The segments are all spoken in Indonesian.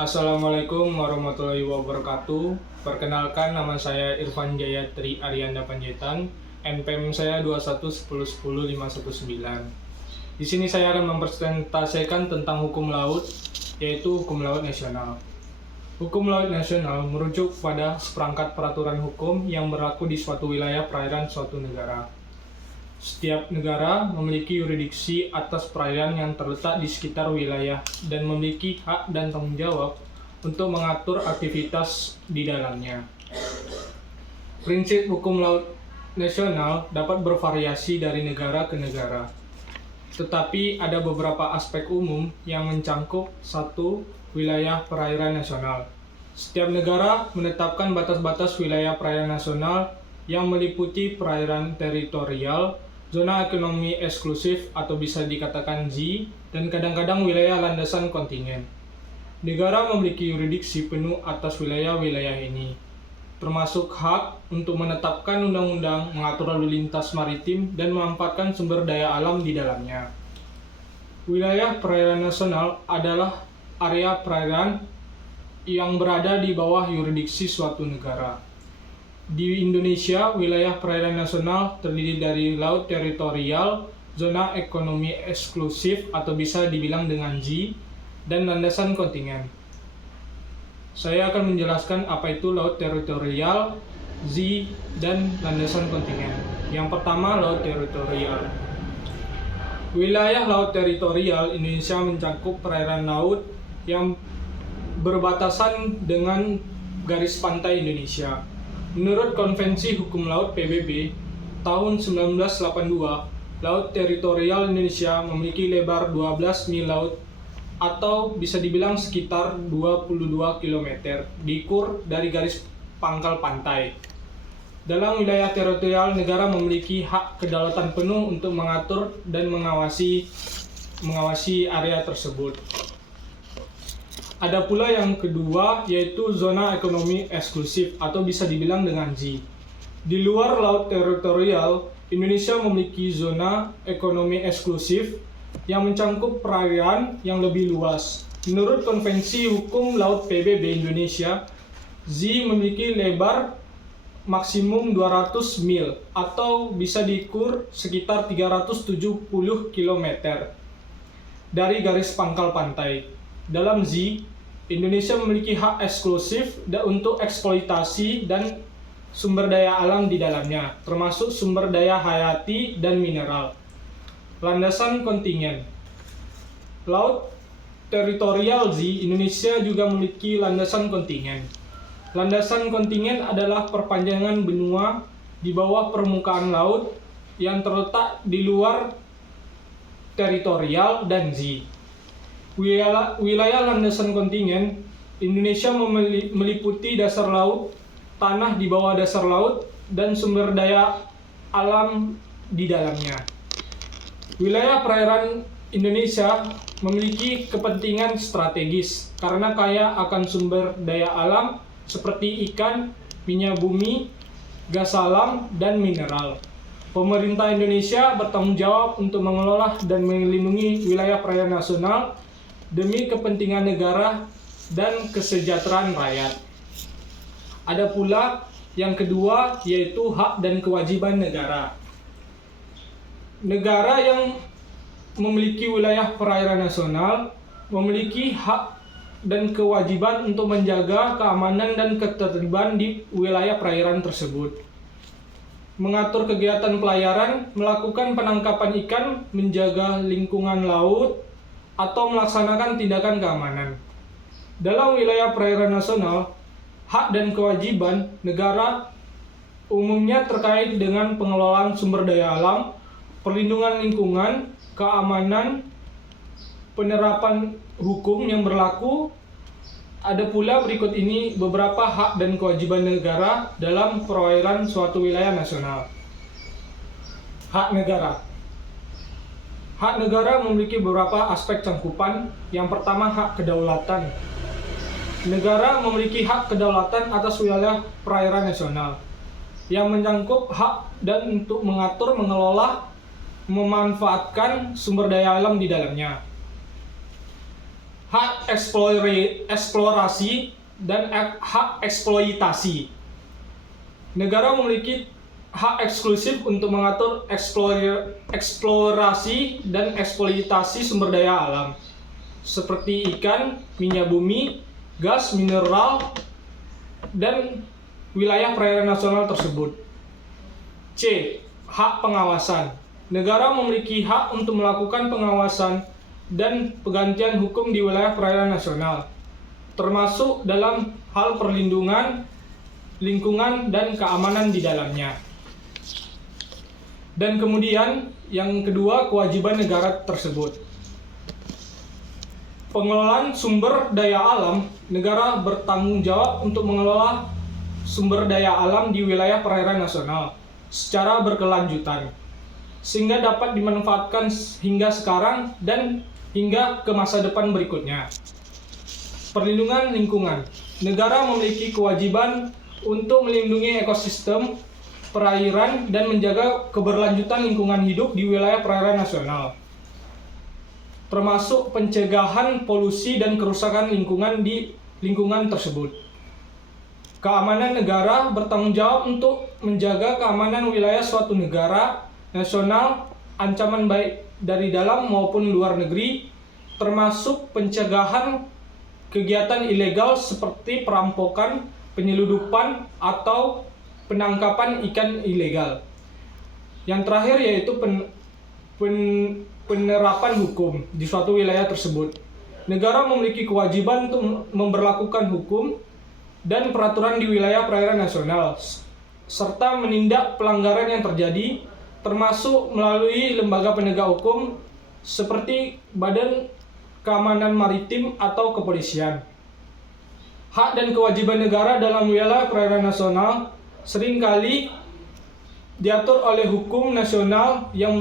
Assalamualaikum warahmatullahi wabarakatuh. Perkenalkan, nama saya Irfan Jaya Tri Arianda Panjaitan. NPM saya 211010519. Di sini saya akan mempresentasikan tentang hukum laut, yaitu hukum laut nasional. Hukum laut nasional merujuk pada seperangkat peraturan hukum yang berlaku di suatu wilayah perairan suatu negara. Setiap negara memiliki yurisdiksi atas perairan yang terletak di sekitar wilayah dan memiliki hak dan tanggung jawab untuk mengatur aktivitas di dalamnya. Prinsip hukum laut nasional dapat bervariasi dari negara ke negara, tetapi ada beberapa aspek umum yang mencangkup satu wilayah perairan nasional. Setiap negara menetapkan batas-batas wilayah perairan nasional yang meliputi perairan teritorial, zona ekonomi eksklusif atau bisa dikatakan Z, dan kadang-kadang wilayah landasan kontinen. Negara memiliki yurisdiksi penuh atas wilayah-wilayah ini, termasuk hak untuk menetapkan undang-undang, mengatur lalu lintas maritim, dan memanfaatkan sumber daya alam di dalamnya. Wilayah perairan nasional adalah area perairan yang berada di bawah yurisdiksi suatu negara. Di Indonesia, wilayah perairan nasional terdiri dari laut teritorial, zona ekonomi eksklusif atau bisa dibilang dengan Z, dan landasan kontinen. Saya akan menjelaskan apa itu laut teritorial, Z, dan landasan kontinen. Yang pertama, laut teritorial. Wilayah laut teritorial Indonesia mencakup perairan laut yang berbatasan dengan garis pantai Indonesia. Menurut Konvensi Hukum Laut PBB tahun 1982, laut teritorial Indonesia memiliki lebar 12 mil laut atau bisa dibilang sekitar 22 km diukur dari garis pangkal pantai. Dalam wilayah teritorial, negara memiliki hak kedaulatan penuh untuk mengatur dan mengawasi area tersebut. Ada pula yang kedua, yaitu zona ekonomi eksklusif atau bisa dibilang dengan Z. Di luar laut teritorial, Indonesia memiliki zona ekonomi eksklusif yang mencakup perairan yang lebih luas. Menurut Konvensi Hukum Laut PBB Indonesia, Z memiliki lebar maksimum 200 mil atau bisa diukur sekitar 370 km dari garis pangkal pantai. Dalam Z, Indonesia memiliki hak eksklusif untuk eksploitasi dan sumber daya alam di dalamnya, termasuk sumber daya hayati dan mineral. Landasan kontinen. Laut teritorial Z, Indonesia juga memiliki landasan kontinen. Landasan kontinen adalah perpanjangan benua di bawah permukaan laut yang terletak di luar teritorial dan Z. Wilayah landasan kontinen Indonesia meliputi dasar laut, tanah di bawah dasar laut, dan sumber daya alam di dalamnya. Wilayah perairan Indonesia memiliki kepentingan strategis karena kaya akan sumber daya alam seperti ikan, minyak bumi, gas alam, dan mineral. Pemerintah Indonesia bertanggung jawab untuk mengelola dan melindungi wilayah perairan nasional demi kepentingan negara dan kesejahteraan rakyat. Ada pula yang kedua, yaitu hak dan kewajiban negara. Negara yang memiliki wilayah perairan nasional memiliki hak dan kewajiban untuk menjaga keamanan dan ketertiban di wilayah perairan tersebut. Mengatur kegiatan pelayaran, melakukan penangkapan ikan, menjaga lingkungan laut, atau melaksanakan tindakan keamanan. Dalam wilayah perairan nasional, hak dan kewajiban negara umumnya terkait dengan pengelolaan sumber daya alam, perlindungan lingkungan, keamanan, penerapan hukum yang berlaku. Ada pula berikut ini beberapa hak dan kewajiban negara dalam perairan suatu wilayah nasional. Hak negara. Hak negara memiliki beberapa aspek cangkupan. Yang pertama, hak kedaulatan. Negara memiliki hak kedaulatan atas wilayah perairan nasional yang menyangkut hak dan untuk mengatur, mengelola, memanfaatkan sumber daya alam di dalamnya. hak eksplorasi dan hak eksploitasi. Negara memiliki hak eksklusif untuk mengatur eksplorasi dan eksploitasi sumber daya alam, seperti ikan, minyak bumi, gas, mineral, dan wilayah perairan nasional tersebut. C. Hak pengawasan. Negara memiliki hak untuk melakukan pengawasan dan penggantian hukum di wilayah perairan nasional, termasuk dalam hal perlindungan lingkungan dan keamanan di dalamnya. Dan kemudian yang kedua, kewajiban negara tersebut. Pengelolaan sumber daya alam, negara bertanggung jawab untuk mengelola sumber daya alam di wilayah perairan nasional secara berkelanjutan, sehingga dapat dimanfaatkan hingga sekarang dan hingga ke masa depan berikutnya. Perlindungan lingkungan. Negara memiliki kewajiban untuk melindungi ekosistem perairan dan menjaga keberlanjutan lingkungan hidup di wilayah perairan nasional, termasuk pencegahan polusi dan kerusakan lingkungan di lingkungan tersebut. Keamanan negara bertanggung jawab untuk menjaga keamanan wilayah suatu negara nasional, ancaman baik dari dalam maupun luar negeri, termasuk pencegahan kegiatan ilegal seperti perampokan, penyeludupan, atau penangkapan ikan ilegal. Yang terakhir yaitu penerapan hukum di suatu wilayah tersebut. Negara memiliki kewajiban untuk memberlakukan hukum dan peraturan di wilayah perairan nasional, serta menindak pelanggaran yang terjadi, termasuk melalui lembaga penegak hukum seperti Badan Keamanan Maritim atau Kepolisian. Hak dan kewajiban negara dalam wilayah perairan nasional seringkali diatur oleh hukum nasional yang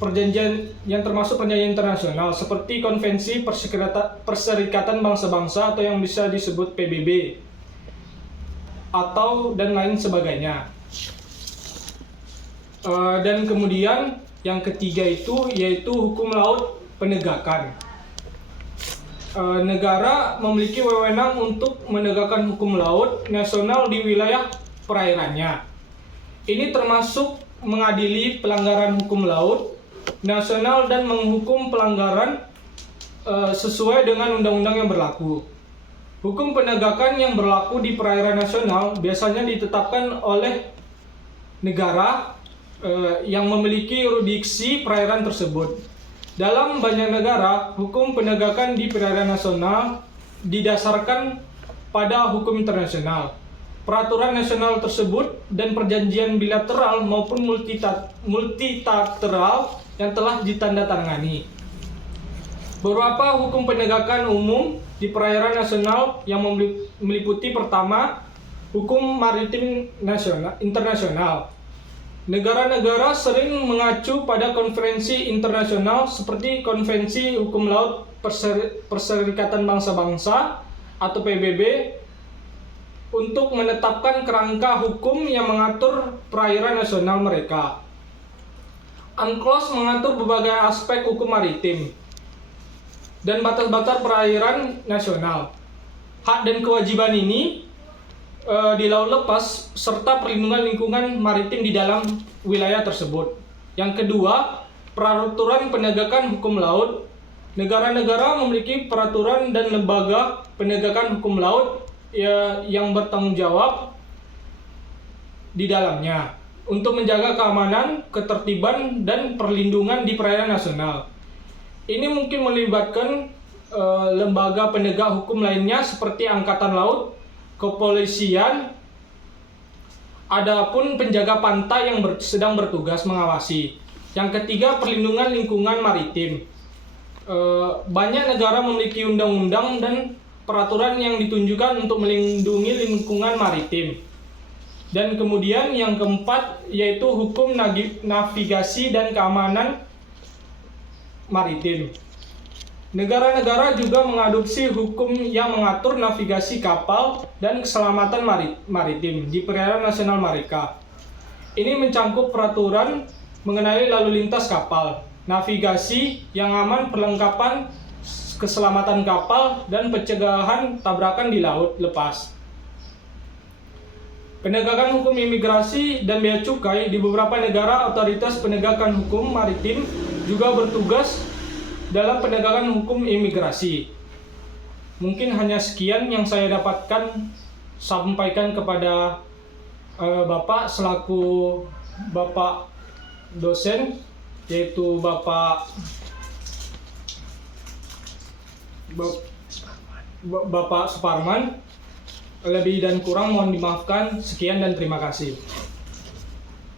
perjanjian yang termasuk perjanjian internasional seperti Konvensi Perserikatan Bangsa-Bangsa atau yang bisa disebut PBB atau dan lain sebagainya. Dan kemudian yang ketiga itu yaitu hukum laut penegakan. Negara memiliki wewenang untuk menegakkan hukum laut nasional di wilayah perairannya. Ini termasuk mengadili pelanggaran hukum laut nasional dan menghukum pelanggaran sesuai dengan undang-undang yang berlaku. Hukum penegakan yang berlaku di perairan nasional biasanya ditetapkan oleh negara yang memiliki yurisdiksi perairan tersebut. Dalam banyak negara, hukum penegakan di perairan nasional didasarkan pada hukum internasional, peraturan nasional tersebut, dan perjanjian bilateral maupun multilateral yang telah ditandatangani. Beberapa hukum penegakan umum di perairan nasional yang meliputi pertama, hukum maritim internasional. Negara-negara sering mengacu pada konferensi internasional seperti Konvensi Hukum Laut Perserikatan Bangsa-Bangsa atau PBB untuk menetapkan kerangka hukum yang mengatur perairan nasional mereka. UNCLOS mengatur berbagai aspek hukum maritim dan batas-batas perairan nasional. Hak dan kewajiban ini di laut lepas serta perlindungan lingkungan maritim di dalam wilayah tersebut. Yang kedua, peraturan penegakan hukum laut. Negara-negara memiliki peraturan dan lembaga penegakan hukum laut yang bertanggung jawab di dalamnya untuk menjaga keamanan, ketertiban, dan perlindungan di perairan nasional. Ini mungkin melibatkan lembaga penegak hukum lainnya seperti Angkatan Laut, Kepolisian, adapun penjaga pantai yang sedang bertugas mengawasi. Yang ketiga, perlindungan lingkungan maritim. Banyak negara memiliki undang-undang dan peraturan yang ditunjukkan untuk melindungi lingkungan maritim. Dan kemudian yang keempat yaitu hukum navigasi dan keamanan maritim. Negara-negara juga mengadopsi hukum yang mengatur navigasi kapal dan keselamatan maritim di perairan nasional mereka. Ini mencangkup peraturan mengenai lalu lintas kapal, navigasi yang aman, perlengkapan keselamatan kapal dan pencegahan tabrakan di laut lepas. Penegakan hukum imigrasi dan bea cukai di beberapa negara, otoritas penegakan hukum maritim juga bertugas dalam penegakan hukum imigrasi. Mungkin hanya sekian yang saya dapatkan sampaikan kepada Bapak selaku Bapak dosen, yaitu Bapak Suparman. Lebih dan kurang mohon dimaafkan. Sekian dan terima kasih.